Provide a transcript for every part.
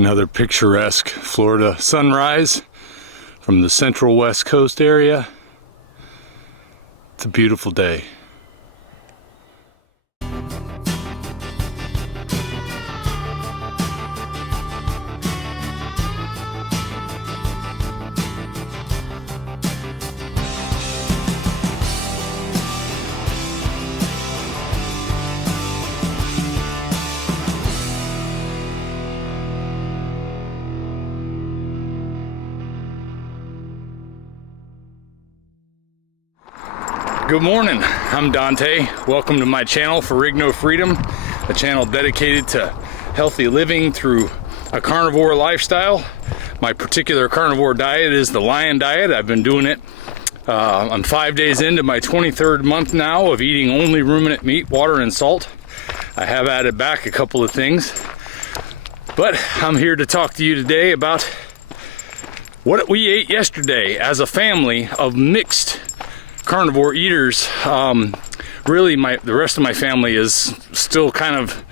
Another picturesque Florida sunrise from the central west coast area. It's a beautiful day. Good morning, I'm Dante. Welcome to my channel, Ferrigno Freedom, a channel dedicated to healthy living through a carnivore lifestyle. My particular carnivore diet is the lion diet. I've been doing it. I'm 5 days into my 23rd month now of eating only ruminant meat, water, and salt. I have added back a couple of things, but I'm here to talk to you today about what we ate yesterday as a family of mixed carnivore eaters. Really, the rest of my family is still kind of,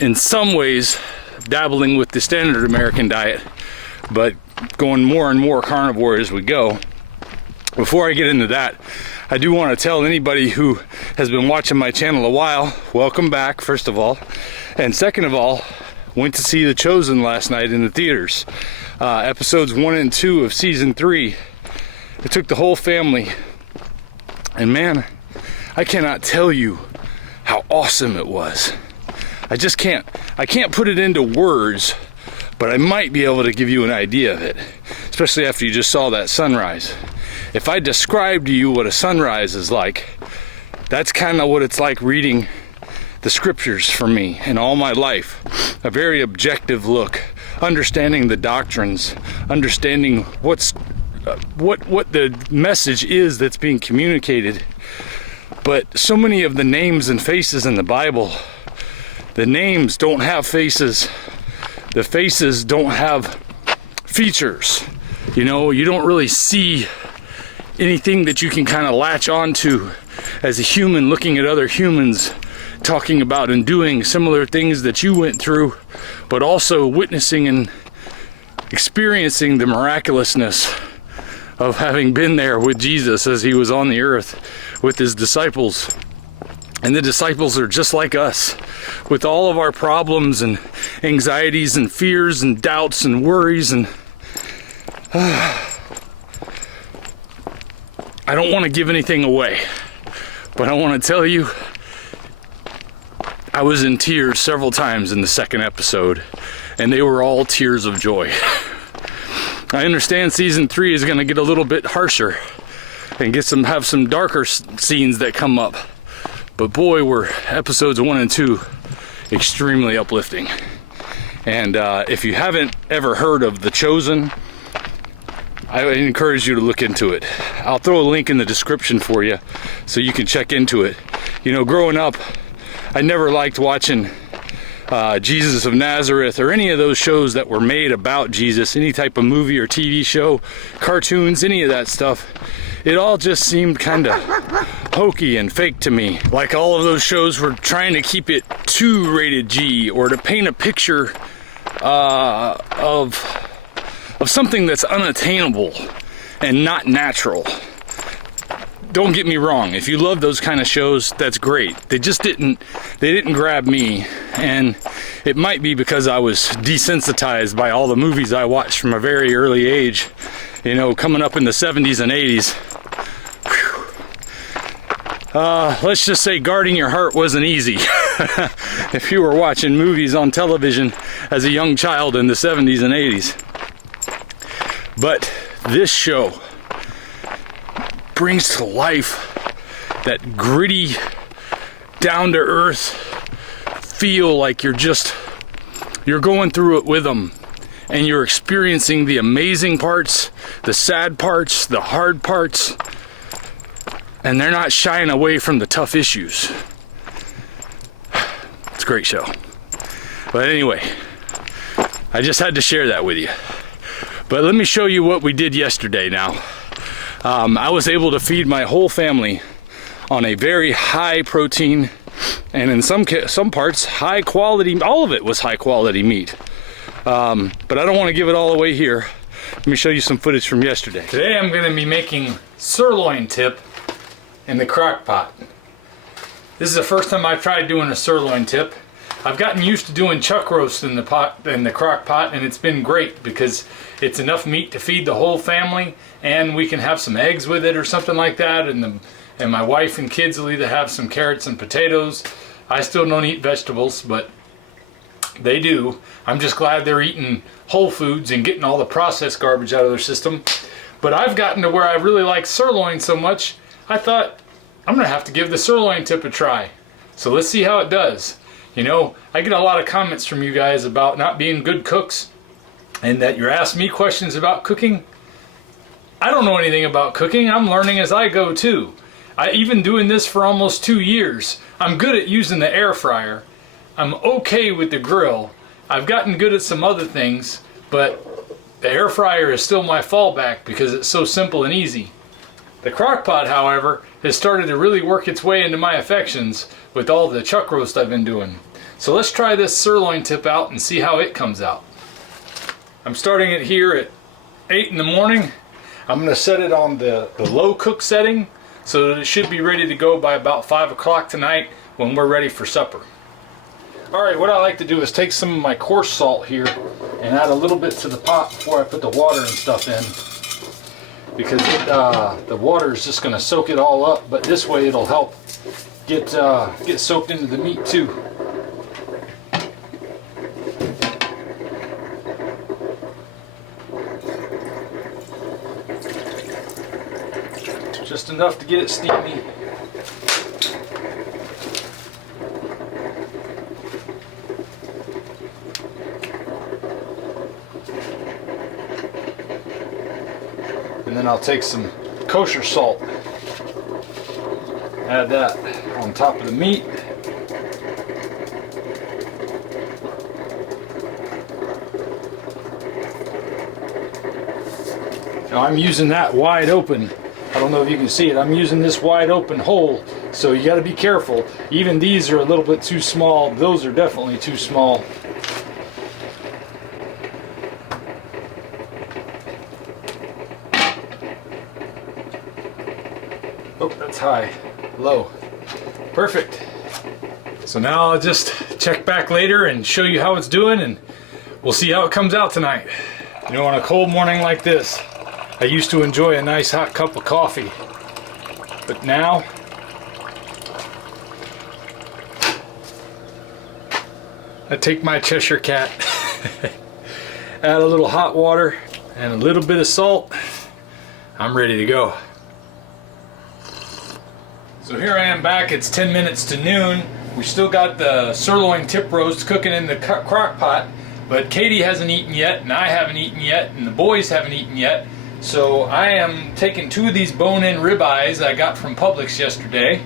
in some ways, dabbling with the standard American diet, but going more and more carnivore as we go. Before I get into that, I do want to tell anybody who has been watching my channel a while, welcome back, first of all. And second of all, went to see The Chosen last night in the theaters. Episodes 1 and 2 of season 3. It took the whole family. And man, I cannot tell you how awesome it was. I can't put it into words, but I might be able to give you an idea of it, especially after you just saw that sunrise. If I describe to you what a sunrise is like, that's kind of what it's like reading the scriptures for me in all my life. A very objective look, understanding the doctrines, understanding what the message is that's being communicated. But so many of the names and faces in the Bible, the names don't have faces. The faces don't have features. You know, you don't really see anything that you can kind of latch onto as a human looking at other humans talking about and doing similar things that you went through, but also witnessing and experiencing the miraculousness of having been there with Jesus as he was on the earth with his disciples. And the disciples are just like us, with all of our problems and anxieties and fears and doubts and worries. And I don't want to give anything away, but I want to tell you, I was in tears several times in the second episode, and they were all tears of joy. I understand season 3 is going to get a little bit harsher and have some darker scenes that come up. But boy, were episodes 1 and 2 extremely uplifting. And if you haven't ever heard of The Chosen, I would encourage you to look into it. I'll throw a link in the description for you so you can check into it. You know, growing up, I never liked watching Jesus of Nazareth or any of those shows that were made about Jesus, any type of movie or TV show, cartoons, any of that stuff. It all just seemed kind of hokey and fake to me. Like all of those shows were trying to keep it too rated G, or to paint a picture of something that's unattainable and not natural. Don't get me wrong, if you love those kind of shows, that's great. They didn't grab me, and it might be because I was desensitized by all the movies I watched from a very early age, you know, coming up in the 70s and 80s. Let's just say guarding your heart wasn't easy if you were watching movies on television as a young child in the 70s and 80s. But this show brings to life that gritty, down-to-earth feel, like you're going through it with them, and you're experiencing the amazing parts, the sad parts, the hard parts, and they're not shying away from the tough issues. It's a great show. But anyway, I just had to share that with you. But let me show you what we did yesterday now. I was able to feed my whole family on a very high protein, and in some parts high quality, all of it was high quality meat. But I don't want to give it all away here. Let me show you some footage from yesterday. Today I'm going to be making sirloin tip in the crock pot. This is the first time I've tried doing a sirloin tip. I've gotten used to doing chuck roast in the crock pot, and it's been great because it's enough meat to feed the whole family, and we can have some eggs with it or something like that, and my wife and kids will either have some carrots and potatoes. I still don't eat vegetables, but they do. I'm just glad they're eating whole foods and getting all the processed garbage out of their system. But I've gotten to where I really like sirloin so much, I thought I'm gonna have to give the sirloin tip a try. So let's see how it does. You know, I get a lot of comments from you guys about not being good cooks and that you're asking me questions about cooking. I don't know anything about cooking. I'm learning as I go too. Even doing this for almost 2 years. I'm good at using the air fryer. I'm okay with the grill. I've gotten good at some other things, but the air fryer is still my fallback because it's so simple and easy. The crock pot, however, has started to really work its way into my affections with all the chuck roast I've been doing. So let's try this sirloin tip out and see how it comes out. I'm starting it here at 8 in the morning. I'm going to set it on the low cook setting so that it should be ready to go by about 5 o'clock tonight when we're ready for supper. Alright, what I like to do is take some of my coarse salt here and add a little bit to the pot before I put the water and stuff in, because the water is just going to soak it all up, but this way it'll help get soaked into the meat too. Just enough to get it steamy. And then I'll take some kosher salt, add that on top of the meat. Now I'm using that wide open. I don't know if you can see it. I'm using this wide open hole, so you got to be careful. Even these are a little bit too small. Those are definitely too small. Oh, that's high. Low. Perfect. So now I'll just check back later and show you how it's doing, and we'll see how it comes out tonight. You know, on a cold morning like this, I used to enjoy a nice hot cup of coffee, but now I take my Cheshire Cat, add a little hot water and a little bit of salt. I'm ready to go. So here I am back. It's 10 minutes to noon. We still got the sirloin tip roast cooking in the crock pot, but Katie hasn't eaten yet, and I haven't eaten yet, and the boys haven't eaten yet. So I am taking 2 of these bone-in ribeyes I got from Publix yesterday.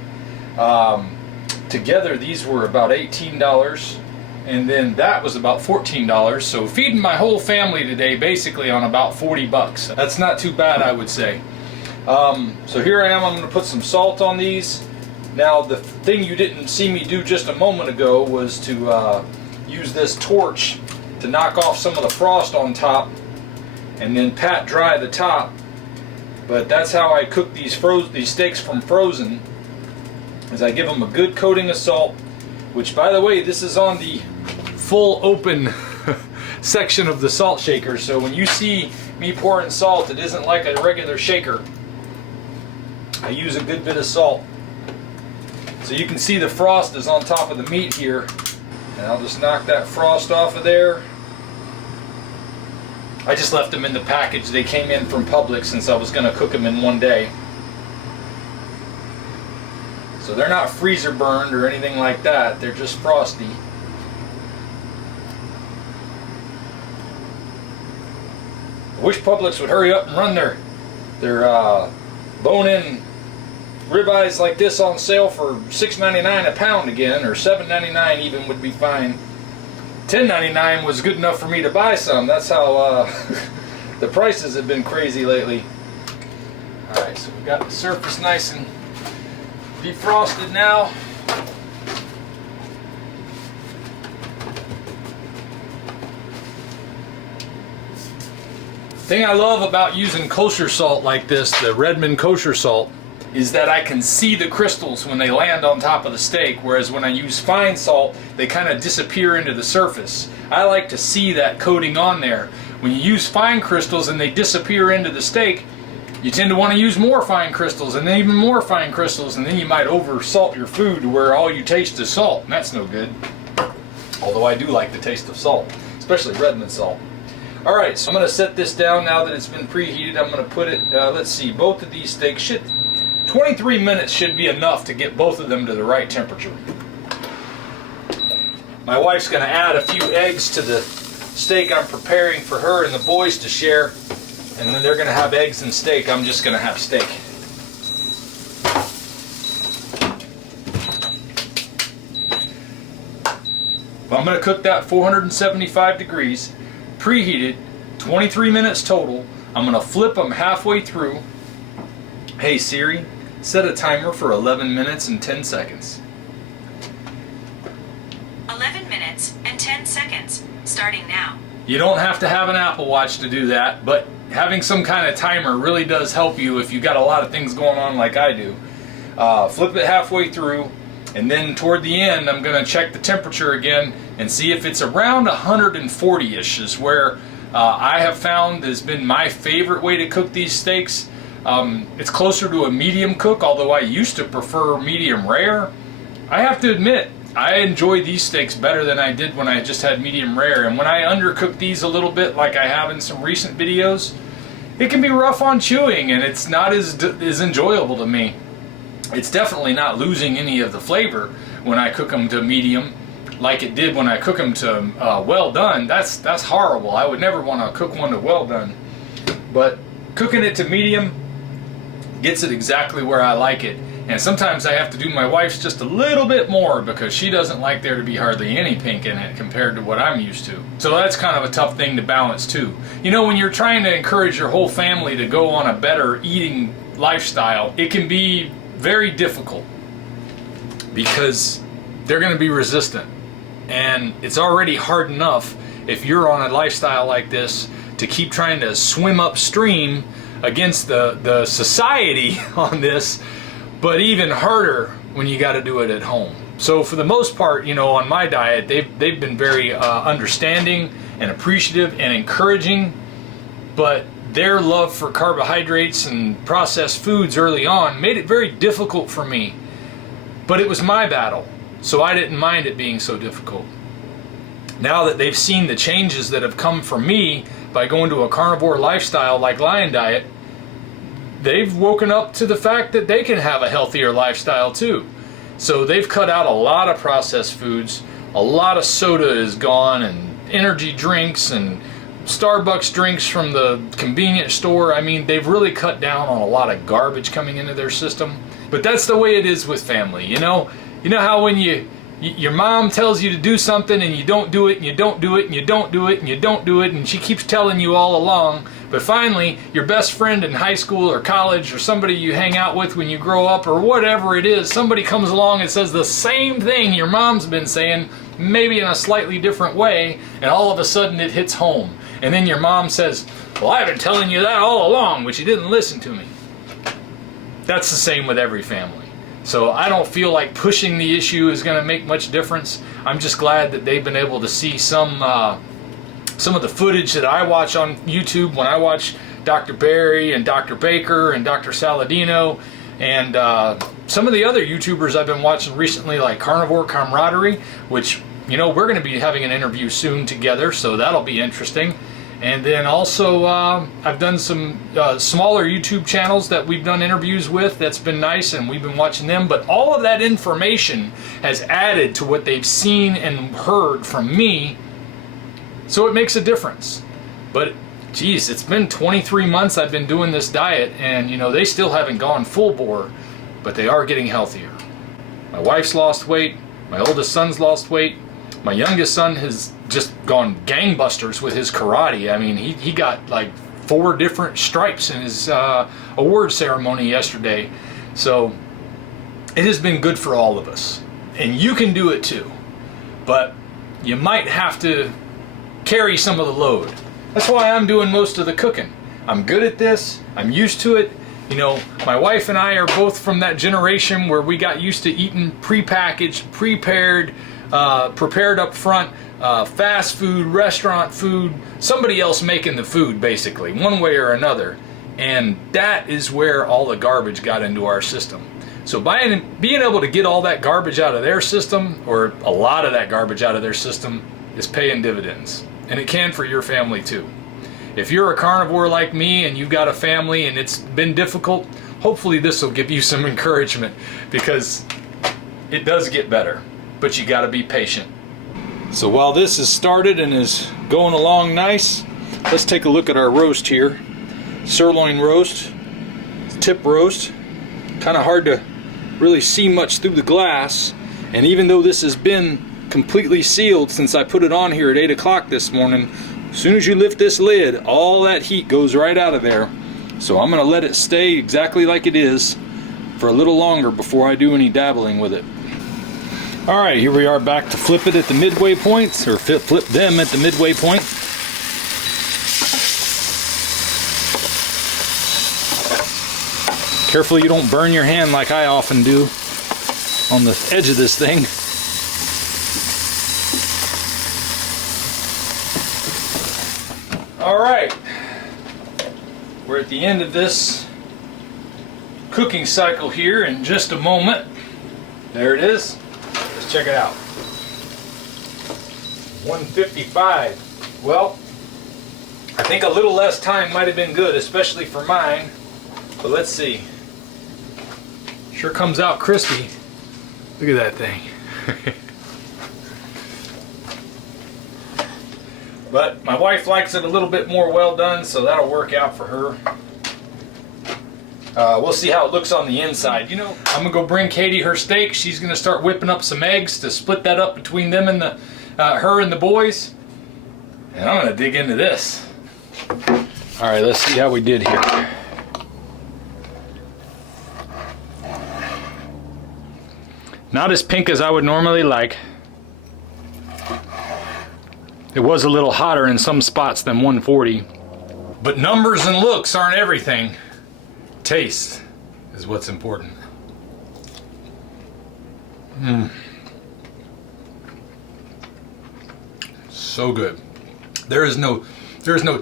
Together these were about $18, and then that was about $14. So feeding my whole family today basically on about 40 bucks. That's not too bad, I would say. So here I am. I'm going to put some salt on these. Now the thing you didn't see me do just a moment ago was to use this torch to knock off some of the frost on top and then pat dry the top. But that's how I cook these steaks from frozen, is I give them a good coating of salt, which, by the way, this is on the full open section of the salt shaker, so when you see me pouring salt, it isn't like a regular shaker. I use a good bit of salt. So you can see the frost is on top of the meat here, and I'll just knock that frost off of there. I just left them in the package. They came in from Publix since I was going to cook them in one day. So they're not freezer burned or anything like that. They're just frosty. I wish Publix would hurry up and run their bone-in ribeyes like this on sale for $6.99 a pound again, or $7.99 even would be fine. $10.99 was good enough for me to buy some. That's how the prices have been crazy lately. Alright, so we've got the surface nice and defrosted now. thing I love about using kosher salt like this, the Redmond kosher salt, is that I can see the crystals when they land on top of the steak, whereas when I use fine salt, they kind of disappear into the surface. I like to see that coating on there. When you use fine crystals and they disappear into the steak, you tend to want to use more fine crystals and then even more fine crystals, and then you might over salt your food to where all you taste is salt, and that's no good. Although I do like the taste of salt, especially Redmond salt. Alright, so I'm going to set this down now that it's been preheated. I'm going to put it, let's see, both of these steaks should, 23 minutes should be enough to get both of them to the right temperature. My wife's going to add a few eggs to the steak I'm preparing for her and the boys to share. And then they're going to have eggs and steak. I'm just going to have steak. Well, I'm going to cook that 475 degrees, preheated, 23 minutes total. I'm going to flip them halfway through. Hey Siri, set a timer for 11 minutes and 10 seconds. 11 minutes and 10 seconds, starting now. You don't have to have an Apple Watch to do that, but having some kind of timer really does help you if you got a lot of things going on like I do. Flip it halfway through, and then toward the end I'm going to check the temperature again and see if it's around 140-ish is where I have found has been my favorite way to cook these steaks. It's closer to a medium cook, although I used to prefer medium rare. I have to admit, I enjoy these steaks better than I did when I just had medium rare, and when I undercook these a little bit like I have in some recent videos, it can be rough on chewing and it's not as enjoyable to me. It's definitely not losing any of the flavor when I cook them to medium like it did when I cook them to well done. That's horrible. I would never want to cook one to well done, but cooking it to medium gets it exactly where I like it. And sometimes I have to do my wife's just a little bit more because she doesn't like there to be hardly any pink in it compared to what I'm used to. So that's kind of a tough thing to balance too. You know, when you're trying to encourage your whole family to go on a better eating lifestyle, it can be very difficult because they're going to be resistant. And it's already hard enough if you're on a lifestyle like this to keep trying to swim upstream against the society on this. But even harder when you got to do it at home. So for the most part, you know, on my diet, they've been very understanding and appreciative and encouraging. But their love for carbohydrates and processed foods early on made it very difficult for me. But it was my battle, so I didn't mind it being so difficult. Now that they've seen the changes that have come from me by going to a carnivore lifestyle like Lion Diet, they've woken up to the fact that they can have a healthier lifestyle too. So they've cut out a lot of processed foods, a lot of soda is gone, and energy drinks and Starbucks drinks from the convenience store. I mean, they've really cut down on a lot of garbage coming into their system. But that's the way it is with family, you know? You know how when your mom tells you to do something and you don't do it and you don't do it and you don't do it and you don't do it, and she keeps telling you all along, but finally your best friend in high school or college or somebody you hang out with when you grow up or whatever it is, somebody comes along and says the same thing your mom's been saying, maybe in a slightly different way, and all of a sudden it hits home. And then your mom says, well, I've been telling you that all along, but you didn't listen to me. That's the same with every family. So I don't feel like pushing the issue is going to make much difference. I'm just glad that they've been able to see some of the footage that I watch on YouTube when I watch Dr. Berry and Dr. Baker and Dr. Saladino and some of the other YouTubers I've been watching recently, like Carnivore Camaraderie, which, you know, we're going to be having an interview soon together, so that'll be interesting. And then also I've done some smaller YouTube channels that we've done interviews with. That's been nice, and we've been watching them. But all of that information has added to what they've seen and heard from me, so it makes a difference. But geez, it's been 23 months I've been doing this diet, and you know, they still haven't gone full bore, but they are getting healthier. My wife's lost weight, my oldest son's lost weight, my youngest son has just gone gangbusters with his karate. I mean, he got like 4 different stripes in his award ceremony yesterday. So it has been good for all of us, and you can do it too, but you might have to carry some of the load. That's why I'm doing most of the cooking. I'm good at this. I'm used to it. You know, my wife and I are both from that generation where we got used to eating prepackaged, prepared, prepared up front, fast food, restaurant food, somebody else making the food basically, one way or another. And that is where all the garbage got into our system. So by being able to get all that garbage out of their system, or a lot of that garbage out of their system, is paying dividends. And it can for your family too. If you're a carnivore like me and you've got a family and it's been difficult, hopefully this will give you some encouragement, because it does get better, but you got to be patient. So while this is started and is going along nice, let's take a look at our roast here. Sirloin roast, tip roast. Kind of hard to really see much through the glass, and even though this has been completely sealed since I put it on here at 8 o'clock this morning, as soon as you lift this lid, all that heat goes right out of there. So I'm going to let it stay exactly like it is for a little longer before I do any dabbling with it. Alright, here we are back to flip it at the midway points, or flip them at the midway point. Careful you don't burn your hand like I often do on the edge of this thing. Alright, we're at the end of this cooking cycle here in just a moment. There it is. Let's check it out. 155. Well, I think a little less time might have been good, especially for mine. But let's see. Sure comes out crispy. Look at that thing. But my wife likes it a little bit more well done, so that'll work out for her. We'll see how it looks on the inside. You know, I'm gonna go bring Katie her steak. She's gonna start whipping up some eggs to split that up between them and the her and the boys. And I'm gonna dig into this. All right, let's see how we did here. Not as pink as I would normally like. It was a little hotter in some spots than 140. But numbers and looks aren't everything. Taste is what's important. So good. There is no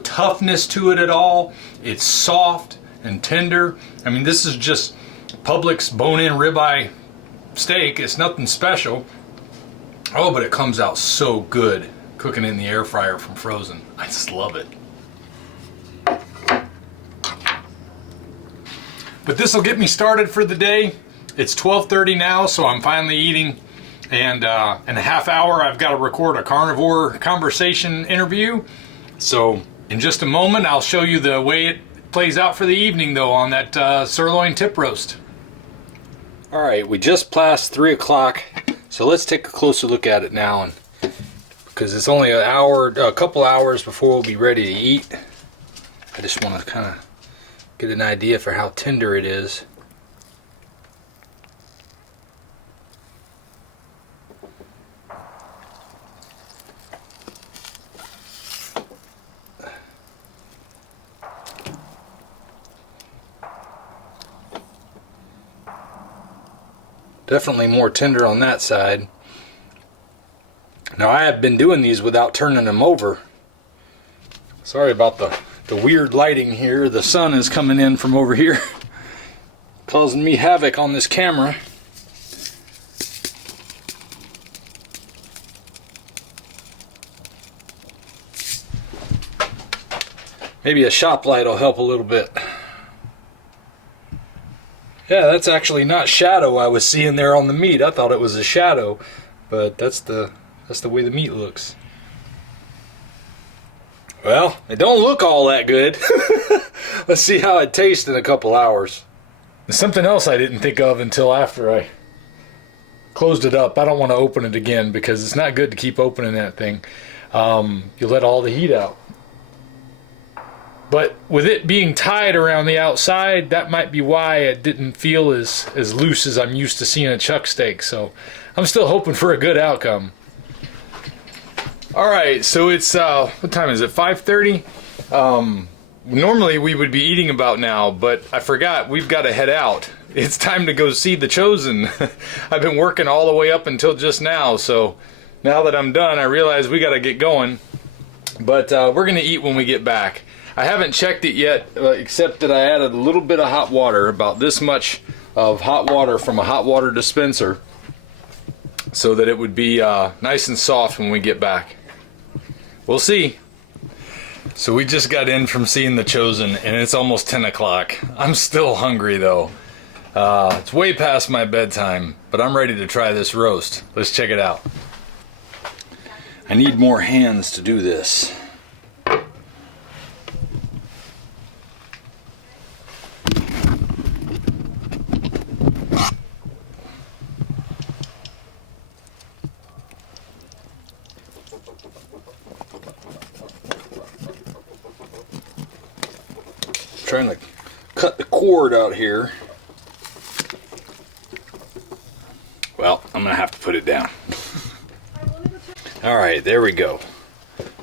toughness to it at all. It's soft and tender. I mean, this is just Publix bone-in ribeye steak. It's nothing special. Oh, but it comes out so good cooking in the air fryer from frozen. I just love it. But this will get me started for the day. It's 12:30 now, so I'm finally eating, and in a half hour I've got to record a carnivore conversation interview. So in just a moment I'll show you the way it plays out for the evening though on that sirloin tip roast. Alright, we just passed 3 o'clock, so let's take a closer look at it now, and because it's only a couple hours before we'll be ready to eat. I just want to kind of get an idea for how tender it is. Definitely more tender on that side. Now I have been doing these without turning them over. Sorry about the weird lighting here. The sun is coming in from over here, causing me havoc on this camera. Maybe a shop light will help a little bit. Yeah, that's actually not shadow I was seeing there on the meat. I thought it was a shadow, but that's the way the meat looks. Well, it don't look all that good. Let's see how it tastes in a couple hours. There's something else I didn't think of until after I closed it up. I don't want to open it again because it's not good to keep opening that thing. You let all the heat out. But with it being tied around the outside, that might be why it didn't feel as loose as I'm used to seeing a chuck steak. So I'm still hoping for a good outcome. Alright, so it's, what time is it, 5:30? normally we would be eating about now, but I forgot we've got to head out. It's time to go see The Chosen. I've been working all the way up until just now, so now that I'm done, I realize we got to get going. But we're gonna eat when we get back. I haven't checked it yet, except that I added a little bit of hot water, about this much of hot water from a hot water dispenser, so that it would be nice and soft when we get back. We'll see. So we just got in from seeing The Chosen, and it's almost 10 o'clock. I'm still hungry though. It's way past my bedtime, but I'm ready to try this roast. Let's check it out. I need more hands to do this. Trying to cut the cord out here. Well, I'm gonna have to put it down. All right, there we go.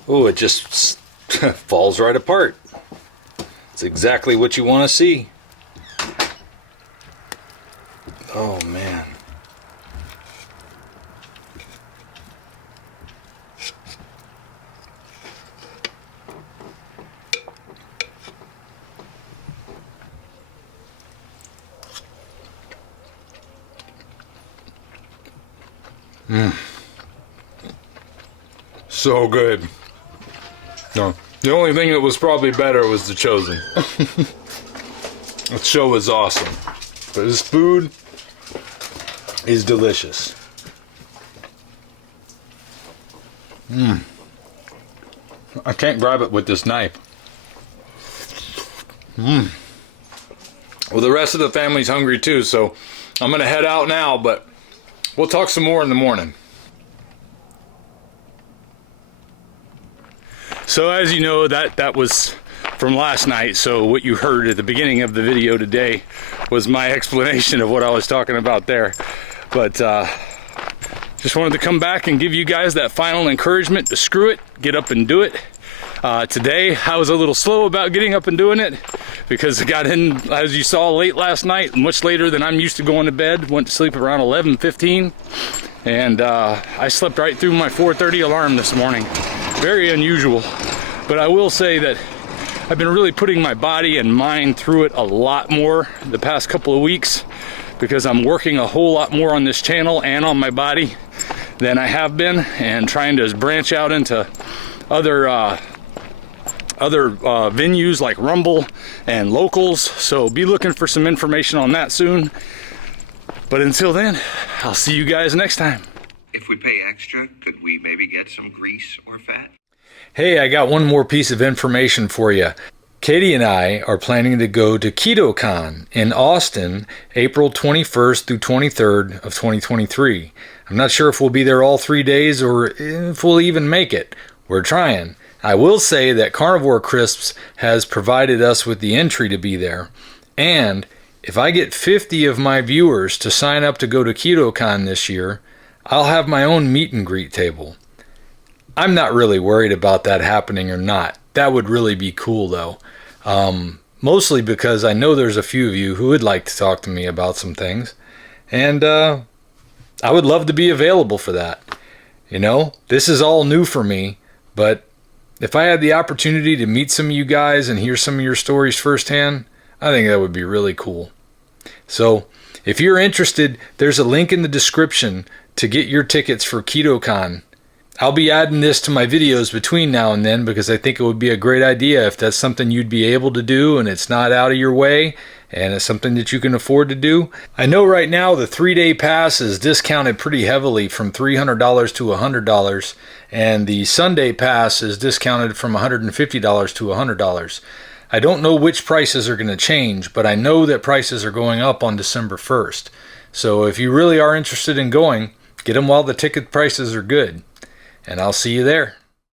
Oh, it just falls right apart. It's exactly what you want to see. Oh man. So good. No, the only thing that was probably better was The Chosen. The show was awesome, but his food is delicious. I can't grab it with this knife. Well, the rest of the family's hungry too, so I'm gonna head out now, but we'll talk some more in the morning. So as you know, that was from last night. So what you heard at the beginning of the video today was my explanation of what I was talking about there. But just wanted to come back and give you guys that final encouragement to screw it, get up and do it. Today I was a little slow about getting up and doing it because I got in, as you saw, late last night, much later than I'm used to going to bed. Went to sleep around 11:15, and I slept right through my 4:30 alarm this morning. Very unusual, but I will say that I've been really putting my body and mind through it a lot more the past couple of weeks, because I'm working a whole lot more on this channel and on my body than I have been, and trying to branch out into other venues like Rumble and locals. So be looking for some information on that soon. But until then, I'll see you guys next time. If we pay extra, could we maybe get some grease or fat? Hey, I got one more piece of information for you. Katie and I are planning to go to KetoCon in Austin, April 21st through 23rd of 2023. I'm not sure if we'll be there all 3 days or if we'll even make it. We're trying. I will say that Carnivore Crisps has provided us with the entry to be there. And if I get 50 of my viewers to sign up to go to KetoCon this year, I'll have my own meet and greet table. I'm not really worried about that happening or not. That would really be cool though. Mostly because I know there's a few of you who would like to talk to me about some things. And I would love to be available for that. You know, this is all new for me, but if I had the opportunity to meet some of you guys and hear some of your stories firsthand, I think that would be really cool. So if you're interested, there's a link in the description to get your tickets for KetoCon. I'll be adding this to my videos between now and then because I think it would be a great idea if that's something you'd be able to do and it's not out of your way and it's something that you can afford to do. I know right now the 3-day pass is discounted pretty heavily from $300 to $100, and the Sunday pass is discounted from $150 to $100. I don't know which prices are going to change, but I know that prices are going up on December 1st. So if you really are interested in going, get them while the ticket prices are good. And I'll see you there.